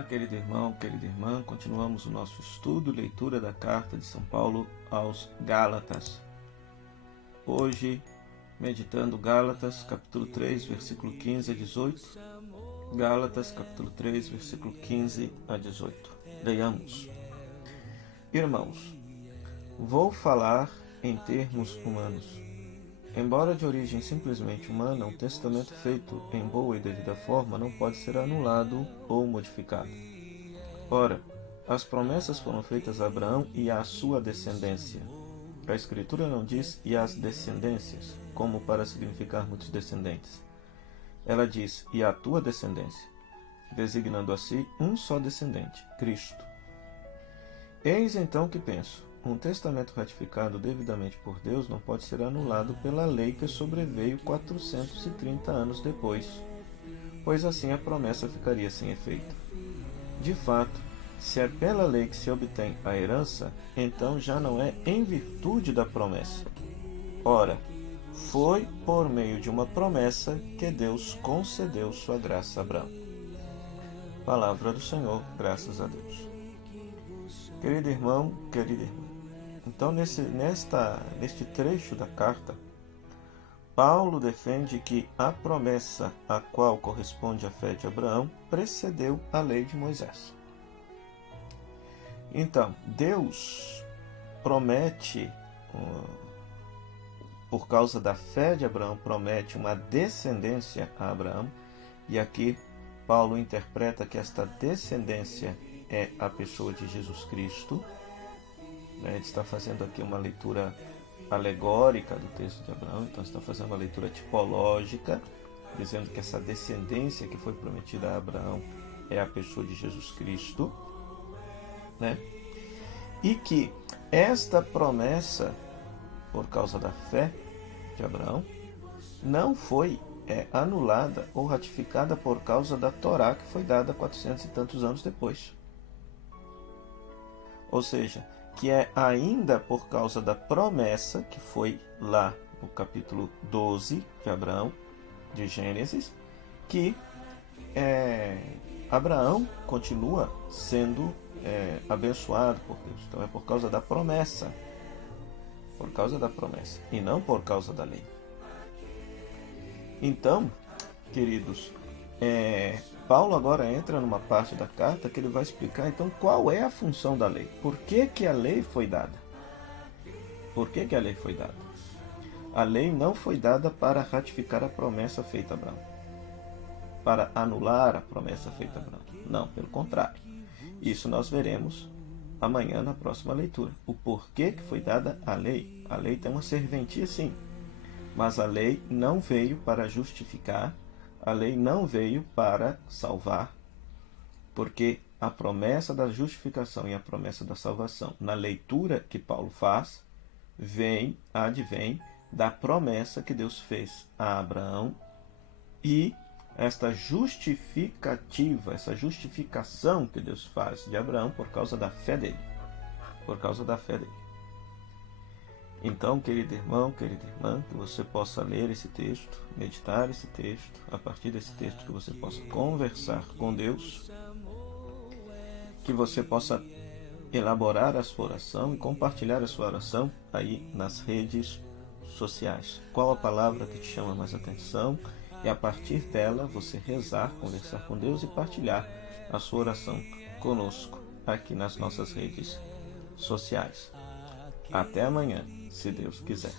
Olá, querido irmão, querida irmã, continuamos o nosso estudo, leitura da carta de São Paulo aos Gálatas. Hoje, meditando Gálatas, capítulo 3, versículo 15 a 18. Gálatas, capítulo 3, versículo 15 a 18. Leiamos. Irmãos, vou falar em termos humanos. Embora de origem simplesmente humana, um testamento feito em boa e devida forma não pode ser anulado ou modificado. Ora, as promessas foram feitas a Abraão e à sua descendência. A Escritura não diz e às descendências, como para significar muitos descendentes. Ela diz e à tua descendência, designando a si um só descendente, Cristo. Eis então que penso. Um testamento ratificado devidamente por Deus não pode ser anulado pela lei que sobreveio 430 anos depois, pois assim a promessa ficaria sem efeito. De fato, se é pela lei que se obtém a herança, então já não é em virtude da promessa. Ora, foi por meio de uma promessa que Deus concedeu sua graça a Abraão. Palavra do Senhor, graças a Deus. Querido irmão, querida irmã, então neste trecho da carta, Paulo defende que a promessa a qual corresponde a fé de Abraão precedeu a lei de Moisés. Então, Deus promete, por causa da fé de Abraão, promete uma descendência a Abraão, e aqui Paulo interpreta que esta descendência é a pessoa de Jesus Cristo. Ele está fazendo aqui uma leitura alegórica do texto de Abraão, então está fazendo uma leitura tipológica, dizendo que essa descendência que foi prometida a Abraão é a pessoa de Jesus Cristo, né? E que esta promessa, por causa da fé de Abraão, não foi anulada ou ratificada por causa da Torá, que foi dada 400 e tantos anos depois. Ou seja, que é ainda por causa da promessa, que foi lá no capítulo 12 de Abraão, de Gênesis, que Abraão continua sendo abençoado por Deus. Então é por causa da promessa. Por causa da promessa, e não por causa da lei. Então, queridos, Paulo agora entra numa parte da carta que ele vai explicar então qual é a função da lei. Por que que a lei foi dada? Por que que a lei foi dada? A lei não foi dada para ratificar a promessa feita a Abraão, para anular a promessa feita a Abraão. Não, pelo contrário. Isso nós veremos amanhã na próxima leitura. O porquê que foi dada a lei. A lei tem uma serventia, sim, mas a lei não veio para justificar. A lei não veio para salvar, porque a promessa da justificação e a promessa da salvação, na leitura que Paulo faz, advém da promessa que Deus fez a Abraão, e esta justificativa, essa justificação que Deus faz de Abraão por causa da fé dele. Por causa da fé dele. Então, querido irmão, querida irmã, que você possa ler esse texto, meditar esse texto, a partir desse texto que você possa conversar com Deus, que você possa elaborar a sua oração e compartilhar a sua oração aí nas redes sociais. Qual a palavra que te chama mais atenção? E a partir dela você rezar, conversar com Deus e partilhar a sua oração conosco aqui nas nossas redes sociais. Até amanhã, se Deus quiser.